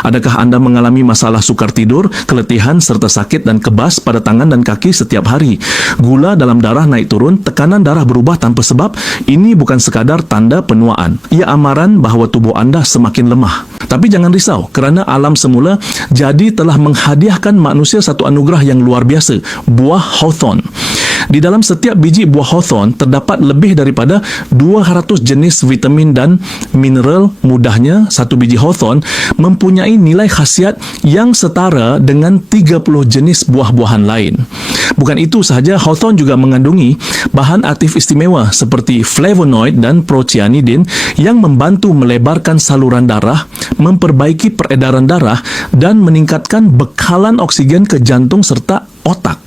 Adakah anda mengalami masalah sukar tidur, keletihan serta sakit dan kebas pada tangan dan kaki setiap hari? Gula dalam darah naik turun, tekanan darah berubah tanpa sebab? Ini bukan sekadar tanda penuaan. Ia amaran bahawa tubuh anda semakin lemah. Tapi jangan risau, kerana alam semula jadi telah menghadiahkan manusia satu anugerah yang luar biasa, buah Hawthorn. Di dalam setiap biji buah Hawthorn terdapat lebih daripada 200 jenis vitamin dan mineral. Mudahnya, satu biji Hawthorn mempunyai nilai khasiat yang setara dengan 30 jenis buah-buahan lain. Bukan itu sahaja, Hawthorn juga mengandungi bahan aktif istimewa seperti flavonoid dan procyanidin yang membantu melebarkan saluran darah, memperbaiki peredaran darah dan meningkatkan bekalan oksigen ke jantung serta otak.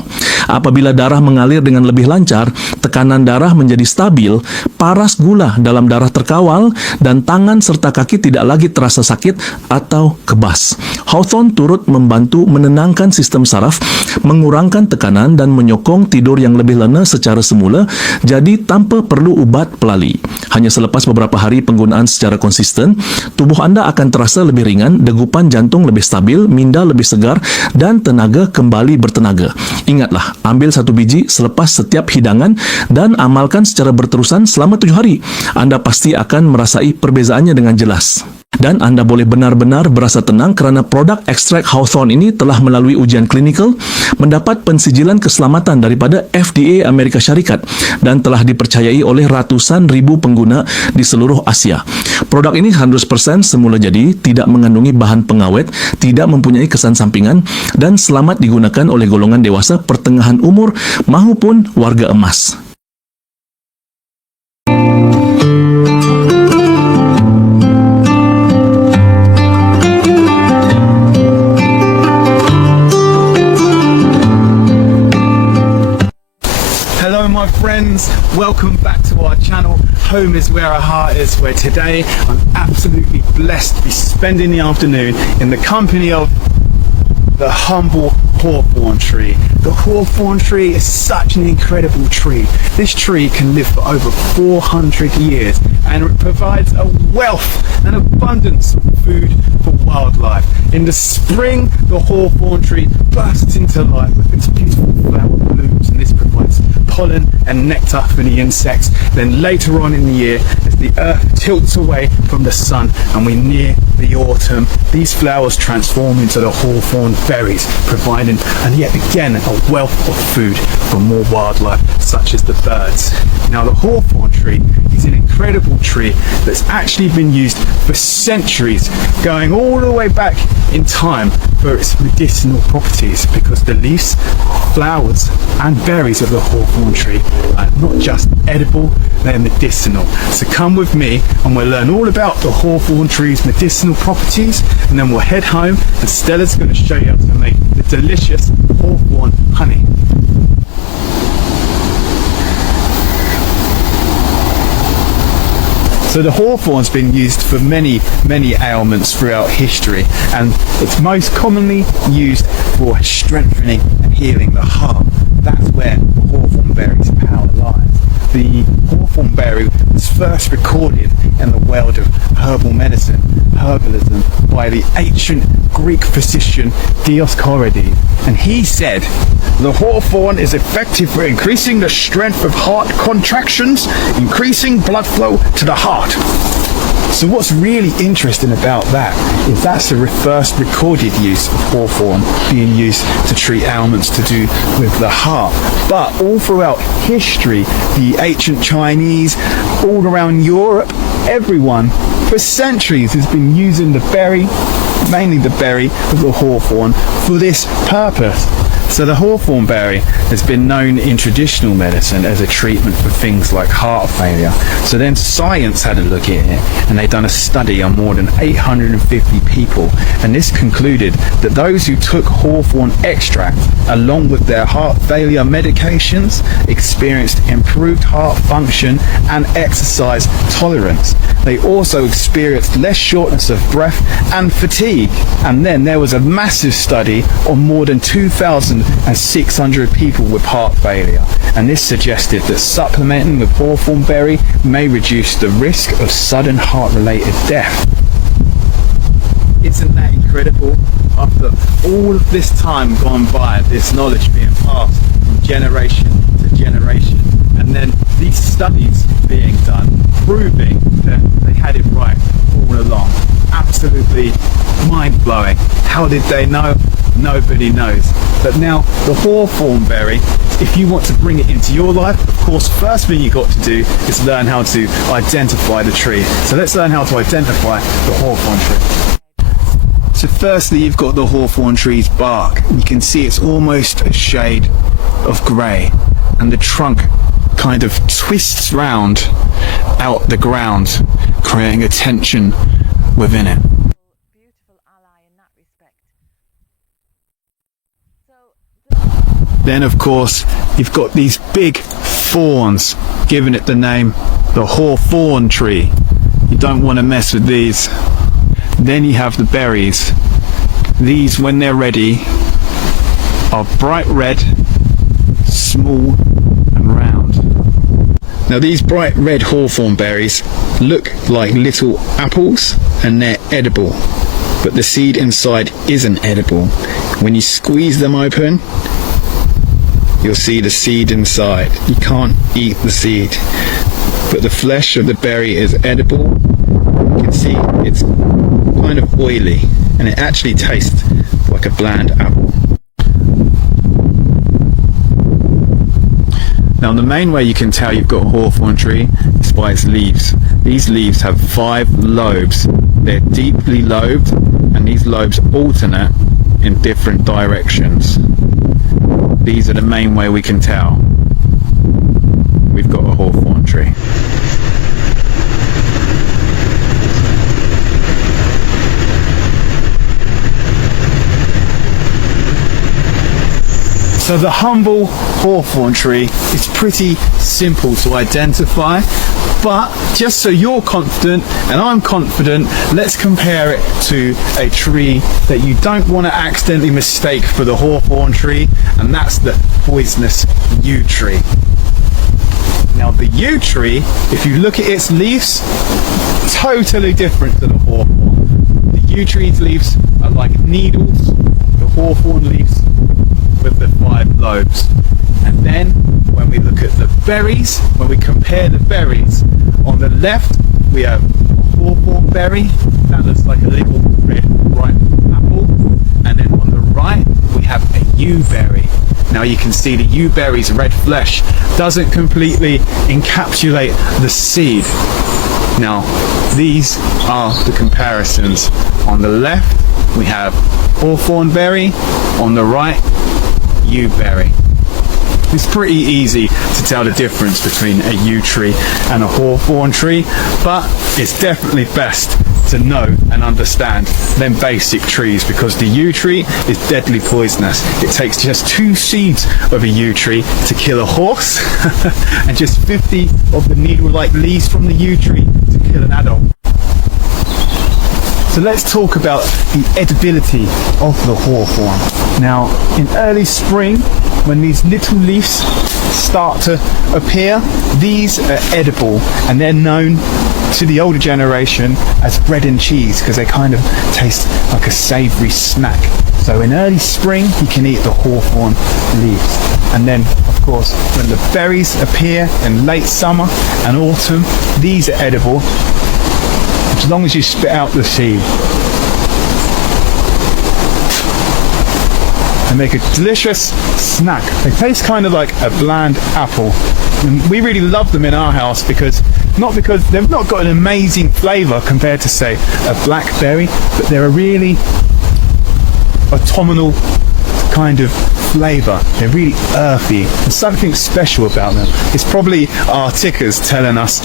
Apabila darah mengalir dengan lebih lancar, tekanan darah menjadi stabil, paras gula dalam darah terkawal, dan tangan serta kaki tidak lagi terasa sakit atau kebas. Hawthorn turut membantu menenangkan sistem saraf, mengurangkan tekanan dan menyokong tidur yang lebih lena secara semula, jadi tanpa perlu ubat pelali. Hanya selepas beberapa hari penggunaan secara konsisten, tubuh anda akan terasa lebih ringan, degupan jantung lebih stabil, minda lebih segar dan tenaga kembali bertenaga. Ingatlah, ambil satu biji selepas setiap hidangan dan amalkan secara berterusan selama 7 hari. Anda pasti akan merasai perbezaannya dengan jelas. Dan anda boleh benar-benar berasa tenang kerana produk ekstrak Hawthorn ini telah melalui ujian klinikal, mendapat pensijilan keselamatan daripada FDA Amerika Syarikat dan telah dipercayai oleh ratusan ribu pengguna di seluruh Asia. Produk ini 100% semula jadi, tidak mengandungi bahan pengawet, tidak mempunyai kesan sampingan dan selamat digunakan oleh golongan dewasa, pertengahan umur mahupun warga emas. Hello my friends, welcome back to our channel. Home is where our heart is, where today I'm absolutely blessed to be spending the afternoon in the company of the humble hawthorn tree. The hawthorn tree is such an incredible tree. This tree can live for over 400 years and it provides a wealth and abundance of food for wildlife. In the spring, the hawthorn tree bursts into life with its beautiful flower blooms, and this provides pollen and nectar for the insects. Then later on in the year, as the earth tilts away from the sun and we near the autumn, these flowers transform into the hawthorn berries, providing and yet again a wealth of food for more wildlife such as the birds. Now the hawthorn tree is an incredible tree that's actually been used for centuries, going all the way back in time for its medicinal properties, because the leaves, flowers and berries of the hawthorn tree are not just edible, they're medicinal. So come with me and we'll learn all about the hawthorn tree's medicinal properties, and then we'll head home and Stella's going to show you how to make the delicious hawthorn honey. So the hawthorn's been used for many ailments throughout history, and it's most commonly used for strengthening and healing the heart. That's where the hawthorn berry's power lies. The hawthorn berry was first recorded in the world of herbal medicine, herbalism, by the ancient Greek physician Dioscorides, and he said the hawthorn is effective for increasing the strength of heart contractions, increasing blood flow to the heart. So what's really interesting about that is that's the first recorded use of hawthorn being used to treat ailments to do with the heart. But all throughout history, the ancient Chinese, all around Europe, everyone for centuries has been using the berry, mainly the berry of the hawthorn, for this purpose. So the hawthorn berry has been known in traditional medicine as a treatment for things like heart failure. So then science had a look at it, and they'd done a study on more than 850 people, and this concluded that those who took hawthorn extract along with their heart failure medications experienced improved heart function and exercise tolerance. They also experienced less shortness of breath and fatigue. And then there was a massive study on more than 2,600 people with heart failure, and this suggested that supplementing with hawthorn berry may reduce the risk of sudden heart-related death. Isn't that incredible? After all of this time gone by, this knowledge being passed from generation to generation, and then these studies being done, proving that they had it right all along. Absolutely mind-blowing. How did they know? Nobody knows. But now the hawthorn berry, if you want to bring it into your life, of course, first thing you've got to do is learn how to identify the tree. So let's learn how to identify the hawthorn tree. So firstly, you've got the hawthorn tree's bark. You can see it's almost a shade of grey, and the trunk kind of twists round out the ground, creating a tension within it. Beautiful ally in that respect. Then of course you've got these big thorns, giving it the name the hawthorn tree. You don't want to mess with these. Then you have the berries. These, when they're ready, are bright red, small and round. Now these bright red hawthorn berries look like little apples, and they're edible, but the seed inside isn't edible. When you squeeze them open, you'll see the seed inside. You can't eat the seed, but the flesh of the berry is edible. You can see it's kind of oily, and it actually tastes like a bland apple. Now the main way you can tell you've got a hawthorn tree is by its leaves. These leaves have 5 lobes. They're deeply lobed, and these lobes alternate in different directions. These are the main way we can tell we've got a hawthorn tree. So the humble hawthorn tree is pretty simple to identify, but just so you're confident and I'm confident, let's compare it to a tree that you don't want to accidentally mistake for the hawthorn tree, and that's the poisonous yew tree. Now the yew tree, if you look at its leaves, totally different to the hawthorn. The yew tree's leaves are like needles, the hawthorn leaves with the 5 lobes. And then when we look at the berries, when we compare the berries, on the left we have a hawthorn berry that looks like a little red ripe apple, and then on the right we have a yew berry. Now you can see the yew berry's red flesh doesn't completely encapsulate the seed. Now these are the comparisons. On the left we have hawthorn berry, on the right yew berry. It's pretty easy to tell the difference between a yew tree and a hawthorn tree, but it's definitely best to know and understand them basic trees, because the yew tree is deadly poisonous. It takes just 2 seeds of a yew tree to kill a horse and just 50 of the needle-like leaves from the yew tree to kill an adult. So let's talk about the edibility of the hawthorn. Now, in early spring, when these little leaves start to appear, these are edible, and they're known to the older generation as bread and cheese because they kind of taste like a savoury snack. So in early spring, you can eat the hawthorn leaves. And then, of course, when the berries appear in late summer and autumn, these are edible, as long as you spit out the seed. They make a delicious snack. They taste kind of like a bland apple. And we really love them in our house because they've not got an amazing flavour compared to, say, a blackberry, but they're a really autumnal kind of flavour. They're really earthy. There's something special about them. It's probably our tickers telling us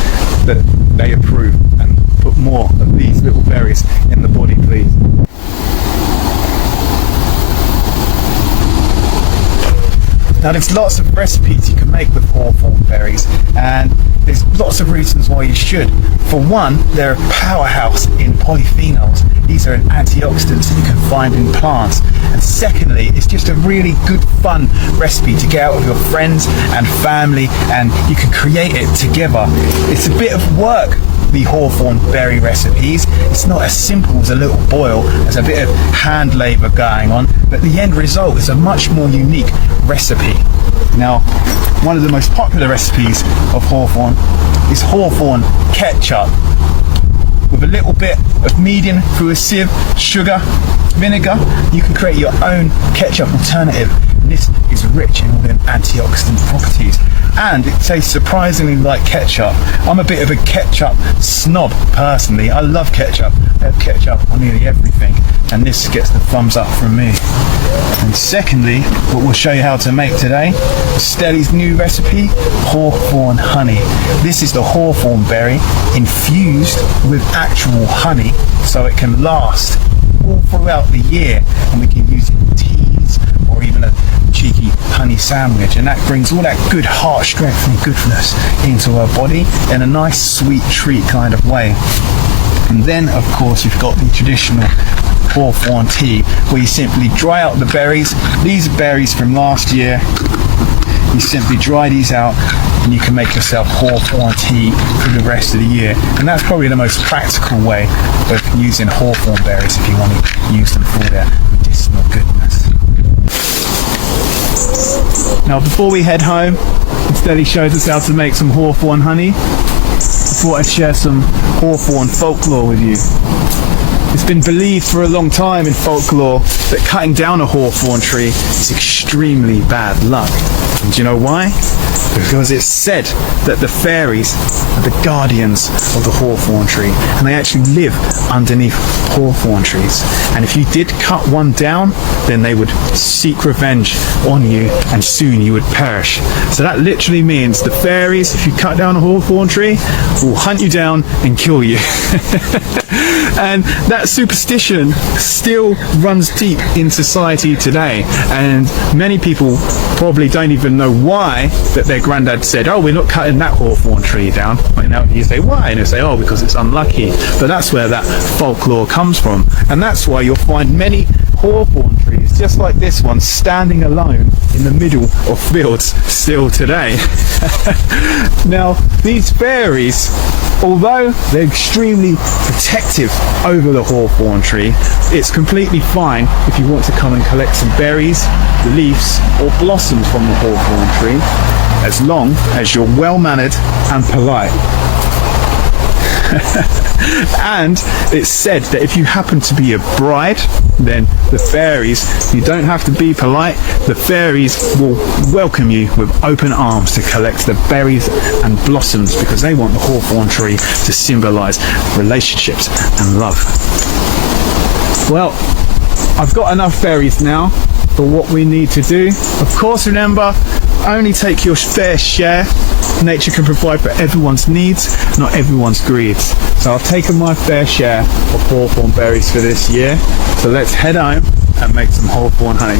that they approve and put more of these little berries in the body, please. Now there's lots of recipes you can make with hawthorn berries, and there's lots of reasons why you should. For one, they're a powerhouse in polyphenols. these are antioxidants that you can find in plants. And secondly, it's just a really good fun recipe to get out with your friends and family, and you can create it together. It's a bit of work, the hawthorn berry recipes. It's not as simple as a little boil. There's a bit of hand labour going on, but the end result is a much more unique recipe. Now, one of the most popular recipes of hawthorn is hawthorn ketchup, with a little bit of medium through a sieve, sugar, vinegar. You can create your own ketchup alternative. And this is rich in all them antioxidant properties, and it tastes surprisingly like ketchup. I'm a bit of a ketchup snob personally. I love ketchup. I have ketchup on nearly everything, and this gets the thumbs up from me. And secondly, what we'll show you how to make today, Stelly's new recipe, hawthorn honey. This is the hawthorn berry infused with actual honey, so it can last all throughout the year, and we can use it in teas or even a cheeky honey sandwich, and that brings all that good heart strength and goodness into our body in a nice sweet treat kind of way. And then of course we've got the traditional hawthorn tea, where you simply dry out the berries. These are berries from last year. You simply dry these out and you can make yourself hawthorn tea for the rest of the year. And that's probably the most practical way of using hawthorn berries if you want to use them for their medicinal goodness. Now before we head home, Stelly shows us how to make some hawthorn honey. I thought I'd share some hawthorn folklore with you. It's been believed for a long time in folklore that cutting down a hawthorn tree is extremely bad luck. And do you know why? Because it's said that the fairies are the guardians of the hawthorn tree, and they actually live underneath hawthorn trees. And if you did cut one down, then they would seek revenge on you, and soon you would perish. So that literally means the fairies, if you cut down a hawthorn tree, will hunt you down and kill you. And that superstition still runs deep in society today, and many people probably don't even know why that their granddad said, oh, we're not cutting that hawthorn tree down. And now you say, why? And they say, oh, because it's unlucky. But that's where that folklore comes from, and that's why you'll find many hawthorn trees just like this one standing alone in the middle of fields still today. Now these fairies, although they're extremely protective over the hawthorn tree, it's completely fine if you want to come and collect some berries, leaves or blossoms from the hawthorn tree, as long as you're well mannered and polite. And it's said that if you happen to be a bride, then the fairies, you don't have to be polite, the fairies will welcome you with open arms to collect the berries and blossoms, because they want the hawthorn tree to symbolise relationships and love. Well, I've got enough berries now for what we need to do. Of course, remember, only take your fair share. Nature can provide for everyone's needs, not everyone's greeds. So I've taken my fair share of hawthorn berries for this year. So let's head home and make some hawthorn honey.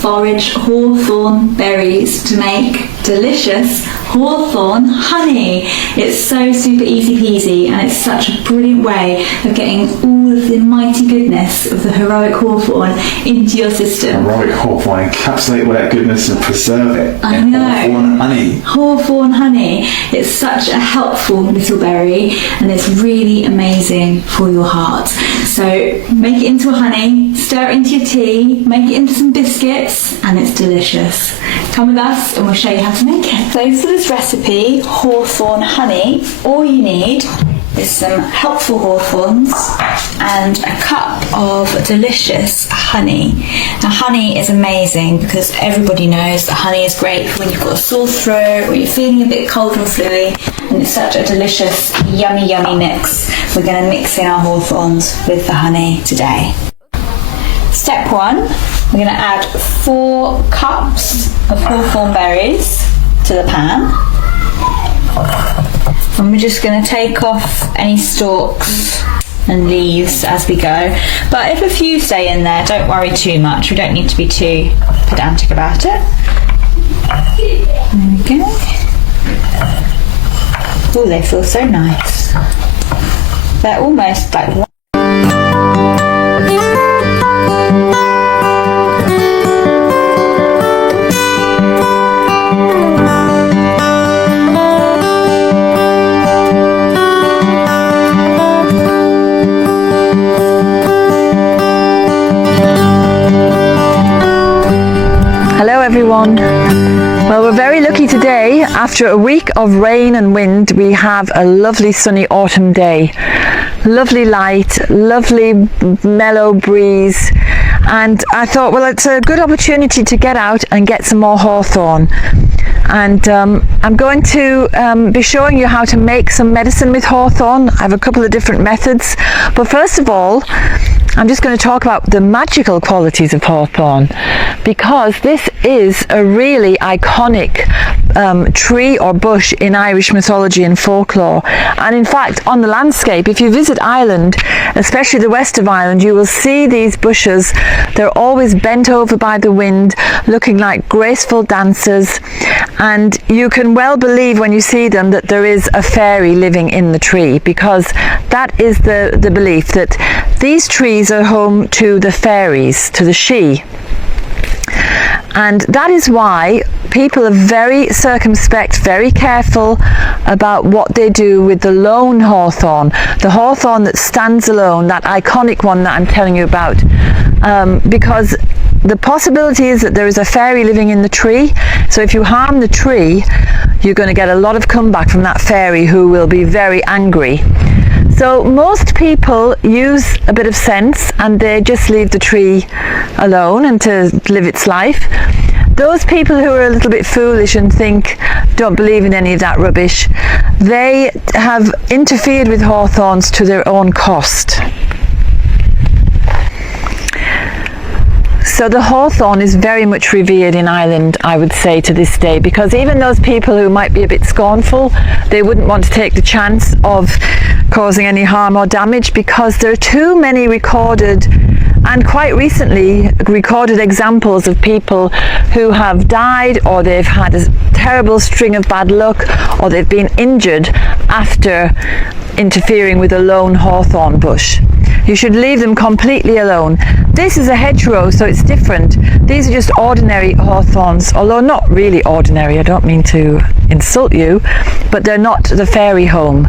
Forage hawthorn berries to make delicious hawthorn honey. It's so super easy peasy, and it's such a brilliant way of getting all of the mighty goodness of the heroic hawthorn into your system. Heroic hawthorn, encapsulate all that goodness and preserve it. I know. Hawthorn honey. Hawthorn honey. It's such a helpful little berry, and it's really amazing for your heart. So make it into a honey, stir it into your tea, make it into some biscuits, and it's delicious. Come with us and we'll show you how to make it. So for this recipe, hawthorn honey, all you need is some helpful hawthorns and a cup of delicious honey. Now honey is amazing because everybody knows that honey is great for when you've got a sore throat or you're feeling a bit cold and fluey, and it's such a delicious, yummy mix. We're going to mix in our hawthorns with the honey today. Step 1, we're going to add 4 cups of hawthorn berries to the pan. And we're just going to take off any stalks and leaves as we go. But if a few stay in there, don't worry too much. We don't need to be too pedantic about it. There we go. Oh, they feel so nice. They're almost like one. Hello everyone. Well, we're very lucky today. After a week of rain and wind, we have a lovely sunny autumn day. Lovely light, lovely mellow breeze, and I thought, well, it's a good opportunity to get out and get some more hawthorn. And I'm going to be showing you how to make some medicine with hawthorn. I have a couple of different methods, but first of all, I'm just going to talk about the magical qualities of hawthorn, because this is a really iconic tree or bush in Irish mythology and folklore. And in fact, on the landscape, if you visit Ireland, especially the west of Ireland, you will see these bushes. They're always bent over by the wind, looking like graceful dancers, and you can well believe when you see them that there is a fairy living in the tree, because that is the belief, that these trees are home to the fairies, to the Sidhe. And that is why people are very circumspect, very careful about what they do with the lone hawthorn, the hawthorn that stands alone, that iconic one that I'm telling you about, because the possibility is that there is a fairy living in the tree. So if you harm the tree, you're going to get a lot of comeback from that fairy, who will be very angry. So most people use a bit of sense and they just leave the tree alone and to live its life. Those people who are a little bit foolish and don't believe in any of that rubbish, they have interfered with hawthorns to their own cost. So the hawthorn is very much revered in Ireland, I would say, to this day, because even those people who might be a bit scornful, they wouldn't want to take the chance of causing any harm or damage, because there are too many recorded, and quite recently recorded, examples of people who have died, or they've had a terrible string of bad luck, or they've been injured after interfering with a lone hawthorn bush. You should leave them completely alone. This is a hedgerow, so it's different. These are just ordinary hawthorns, although not really ordinary. I don't mean to insult you, but they're not the fairy home.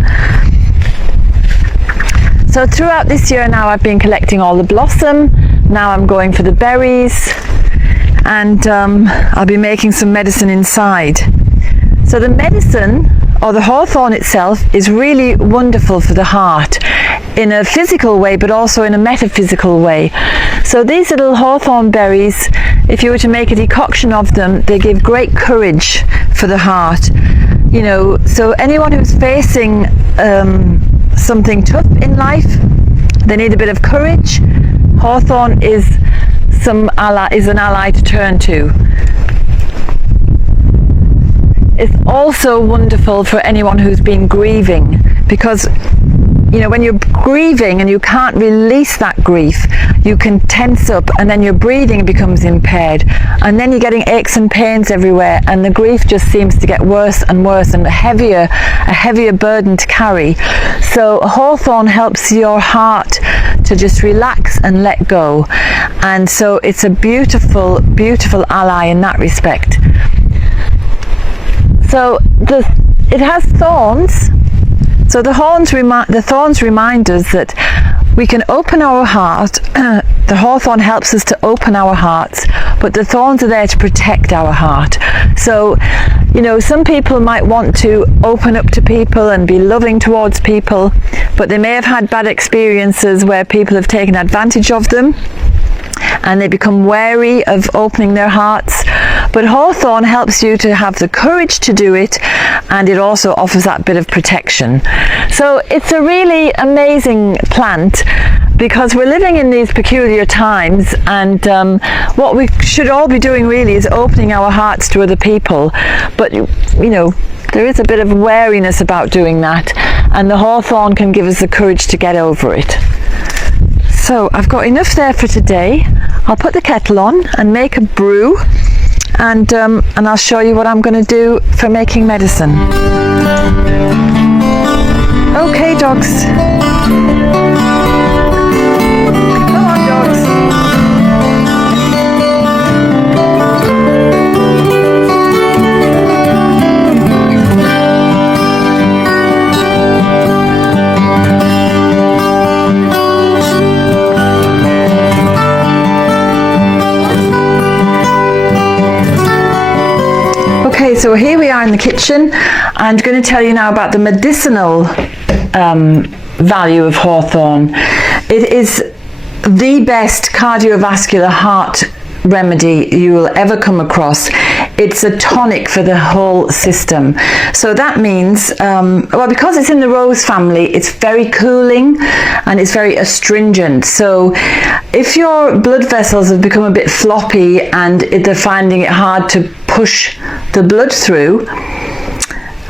So throughout this year now, I've been collecting all the blossom. Now I'm going for the berries, and I'll be making some medicine inside. So the medicine, or the hawthorn itself, is really wonderful for the heart in a physical way, but also in a metaphysical way. So these little hawthorn berries, if you were to make a decoction of them, they give great courage for the heart. You know, so anyone who's facing something tough in life, they need a bit of courage. Hawthorn is an ally to turn to. It's also wonderful for anyone who's been grieving, because you know, when you're grieving and you can't release that grief, you can tense up, and then your breathing becomes impaired, and then you're getting aches and pains everywhere, and the grief just seems to get worse and worse, and a heavier burden to carry. So hawthorn helps your heart to just relax and let go, and so it's a beautiful ally in that respect. So it has thorns. So the thorns remind us that we can open our heart. The hawthorn helps us to open our hearts but the thorns are there to protect our heart. So, you know, some people might want to open up to people and be loving towards people, but they may have had bad experiences where people have taken advantage of them and they become wary of opening their hearts. But Hawthorn helps you to have the courage to do it, and it also offers that bit of protection. So it's a really amazing plant, because we're living in these peculiar times, and what we should all be doing really is opening our hearts to other people. But you know, there is a bit of wariness about doing that, and the Hawthorn can give us the courage to get over it. So I've got enough there for today. I'll put the kettle on and make a brew, and I'll show you what I'm going to do for making medicine. Okay, dogs. Come on, dogs. Okay, so here we are in the kitchen. I'm going to tell you now about the medicinal value of Hawthorn. It is the best cardiovascular heart remedy you will ever come across. It's a tonic for the whole system. So that means, well, because it's in the rose family, it's very cooling and it's very astringent. So if your blood vessels have become a bit floppy and they're finding it hard to push the blood through,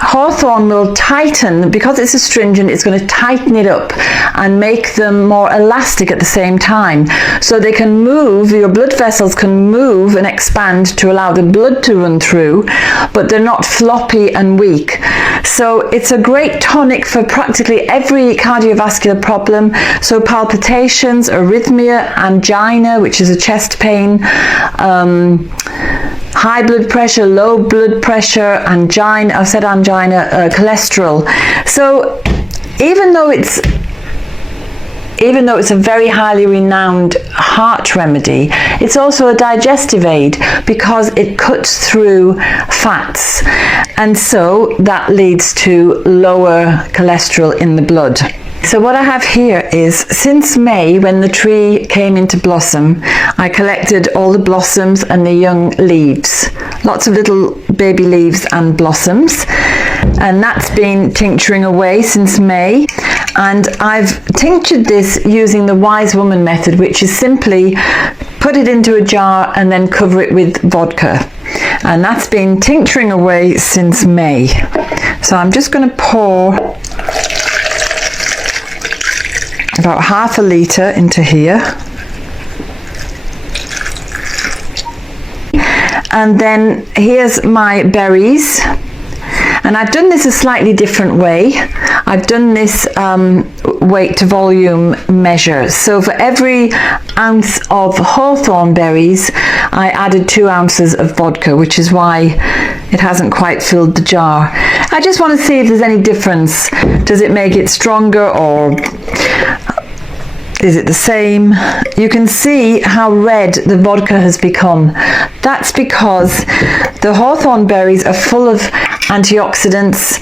Hawthorn will tighten. Because it's astringent, it's going to tighten it up and make them more elastic at the same time, so they can move, your blood vessels can move and expand to allow the blood to run through, but they're not floppy and weak. So it's a great tonic for practically every cardiovascular problem. So palpitations, arrhythmia, angina, which is a chest pain, high blood pressure, low blood pressure, angina, I've said angina, cholesterol. So even though it's a very highly renowned heart remedy, it's also a digestive aid because it cuts through fats, and so that leads to lower cholesterol in the blood. So what I have here is, since May, when the tree came into blossom, I collected all the blossoms and the young leaves, lots of little baby leaves and blossoms, and that's been tincturing away since May. And I've tinctured this using the wise woman method, which is simply put it into a jar and then cover it with vodka, and that's been tincturing away since May. So I'm just going to pour about half a litre into here, and then here's my berries, and I've done this a slightly different way. I've done this weight to volume measure. So for every ounce of hawthorn berries, I added 2 ounces of vodka, which is why it hasn't quite filled the jar. I just want to see if there's any difference. Does it make it stronger, or is it the same? You can see how red the vodka has become. That's because the hawthorn berries are full of antioxidants.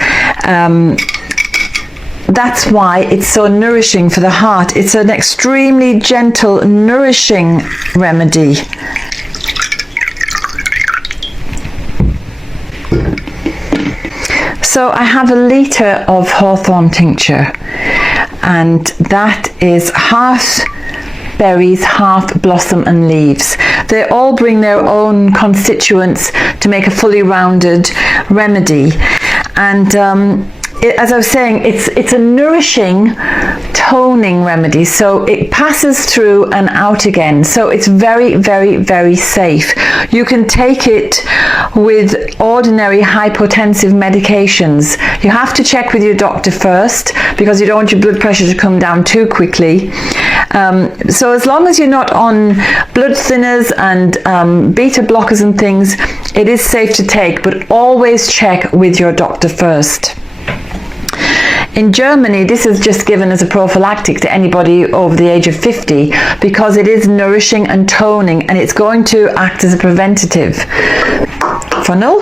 That's why it's so nourishing for the heart. It's an extremely gentle, nourishing remedy. So I have a litre of hawthorn tincture, and that is half berries, half blossom and leaves. They all bring their own constituents to make a fully rounded remedy. And as I was saying, it's a nourishing, toning remedy, so it passes through and out again, so it's very, very, very safe. You can take it with ordinary hypotensive medications. You have to check with your doctor first, because you don't want your blood pressure to come down too quickly. So as long as you're not on blood thinners and beta blockers and things, it is safe to take, but always check with your doctor first. In Germany, this is just given as a prophylactic to anybody over the age of 50 because it is nourishing and toning, and it's going to act as a preventative. Funnel.